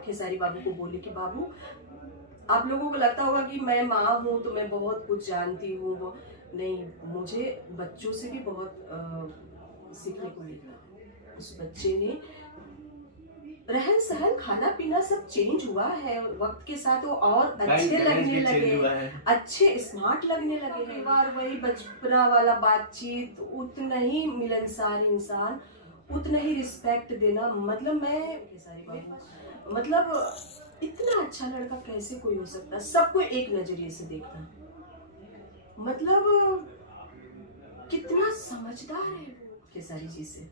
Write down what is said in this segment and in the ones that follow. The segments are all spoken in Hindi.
खेसारी बाबू को बोली कि बाबू, आप लोगों को लगता होगा कि मैं माँ हूँ तो मैं बहुत कुछ जानती हूँ, वो नहीं, मुझे बच्चों से भी बहुत सीखने को मिला। उस बच्चे ने रहन सहन खाना पीना सब चेंज हुआ है वक्त के साथ, वो और अच्छे लगने लगे, अच्छे स्मार्ट लगने लगे हैं। बार वही बचपना वाला बातचीत, उतना ही मिलनसार इंसान, उतना ही रिस्पेक्ट देना। मतलब मतलब इतना अच्छा लड़का कैसे कोई हो सकता, सबको एक नजरिए से देखना। मतलब कितना समझदार है वो खेसारी जी से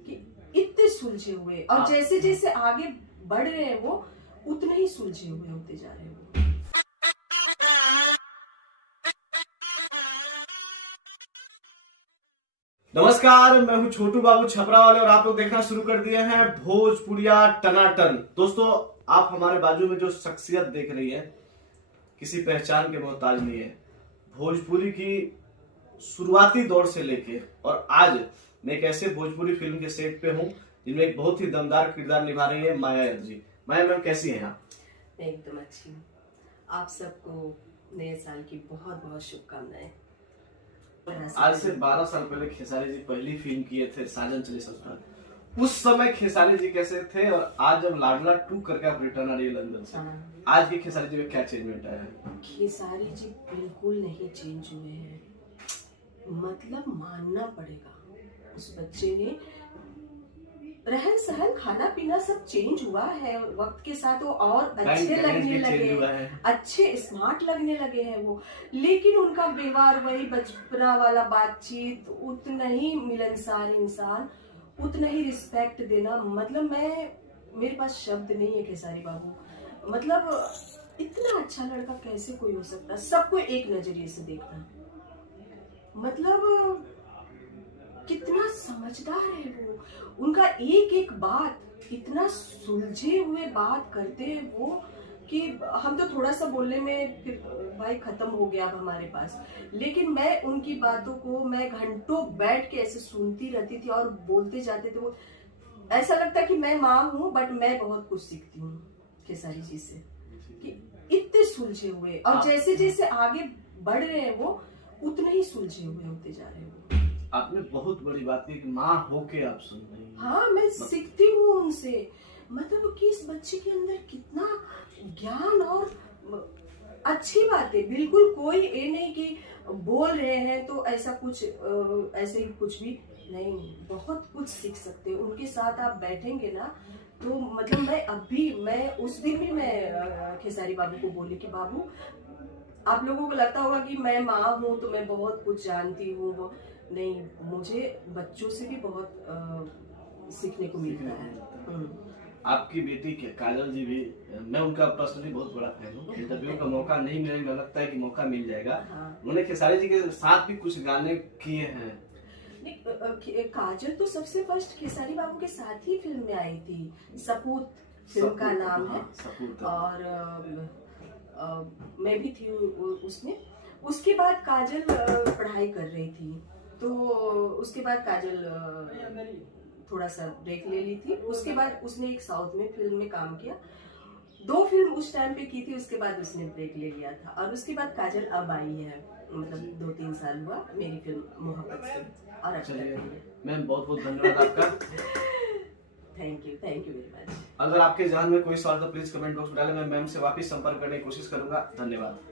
कि इतने सुलझे हुए, और जैसे जैसे आगे बढ़ रहे हैं वो उतने ही सुलझे हुए होते जा रहे हैं वो। नमस्कार, मैं हूं छोटू बाबू छपरा वाले और आप लोग देखना शुरू कर दिए हैं भोजपुरिया टनाटन। दोस्तों, आप हमारे बाजू में जो शख्सियत देख रही है किसी पहचान के मोहताज नहीं है। भोजपुरी की शुरुआती दौर से लेके और आज मैं एक ऐसे भोजपुरी फिल्म के सेट पे हूं जिनमें एक बहुत ही दमदार किरदार निभा रही है माया जी। माया मैम, कैसी हैं आप? मैं एकदम अच्छी हूँ। आप सबको नए साल की बहुत बहुत शुभकामनाएं। आज से 12 साल पहले खेसारी जी पहली फिल्म किए थे साजन चले ससुराल। उस समय खेसारी जी कैसे थे और आज जब लाडला 2 करके आप रिटर्न आ रही है लंदन से, आज के खेसारी जी में क्या चेंजमेंट आया है? खेसारी जी बिल्कुल नहीं चेंज हुए हैं, मतलब मानना पड़ेगा। उस बच्चे ने रहन सहन खाना पीना सब चेंज हुआ है वक्त के साथ, वो और अच्छे लगने लगे, अच्छे स्मार्ट लगने लगे हैं वो। लेकिन उनका व्यवहार वही बचपना वाला बातचीत, उतना ही मिलनसार इंसान, उतना ही रिस्पेक्ट देना। मतलब मेरे पास शब्द नहीं है खेसारी बाबू। मतलब इतना अच्छा लड़का कैसे कोई हो सकता, सबको एक नजरिए से देखना। मतलब कितना समझदार है वो, उनका एक एक बात इतना सुलझे हुए बात करते हैं वो कि हम तो थोड़ा सा बोलने में फिर भाई खत्म हो गया अब हमारे पास। लेकिन मैं उनकी बातों को मैं घंटों बैठ के ऐसे सुनती रहती थी और बोलते जाते थे वो। ऐसा लगता कि मैं माँ हूँ बट मैं बहुत कुछ सीखती हूँ खेसारी जी से कि इतने सुलझे हुए, और जैसे जैसे आगे बढ़ रहे हैं वो उतने ही सुलझे हुए होते जा रहे हैं वो। आपने बहुत बड़ी बात की कि माँ होके आप सुन रही हैं। हाँ, मैं सीखती हूँ उनसे। मतलब कि इस बच्चे के अंदर कितना ज्ञान, और अच्छी बात है। बिल्कुल कोई ये नहीं कि बोल रहे हैं तो ऐसा कुछ ऐसे ही कुछ भी नहीं, बहुत कुछ सीख सकते हैं उनके साथ। आप बैठेंगे ना तो मतलब मैं उस दिन भी मैं खेसारी बाबू को बोली कि बाबू, आप लोगों को लगता होगा कि मैं माँ हूँ तो मैं बहुत कुछ जानती हूँ, वो नहीं, मुझे बच्चों से भी बहुत सीखने को मिलता है। आपकी बेटी के काजल जी भी, मैं उनका पर्सनली बहुत बड़ा फैन हूँ। इंटरव्यू का मौका नहीं मिलेगा, लगता है कि मौका मिल जाएगा। उन्होंने खेसारी जी के साथ भी कुछ गाने किए हैं। काजल तो सबसे फर्स्ट खेसारी बाबू के साथ ही फिल्म में आई थी, सपूत फिल्म का नाम है। और मैं भी थी उसमें। उसके बाद काजल पढ़ाई कर रही थी, तो उसके बाद काजल थोड़ा सा ब्रेक ले ली थी। उसके बाद उसने एक साउथ में फिल्म में काम किया, 2 फिल्म उस टाइम पे की थी। उसके बाद उसने ब्रेक ले लिया था, और उसके बाद काजल अब आई है, मतलब 2-3 साल हुआ मेरी फिल्म मोहब्बत से। और अच्छा मैम, बहुत बहुत धन्यवाद आपका। Thank you very much. अगर आपके जहन में कोई सवाल तो प्लीज कमेंट बॉक्स में डालें, मैं मैम से वापस संपर्क करने की कोशिश करूंगा। धन्यवाद।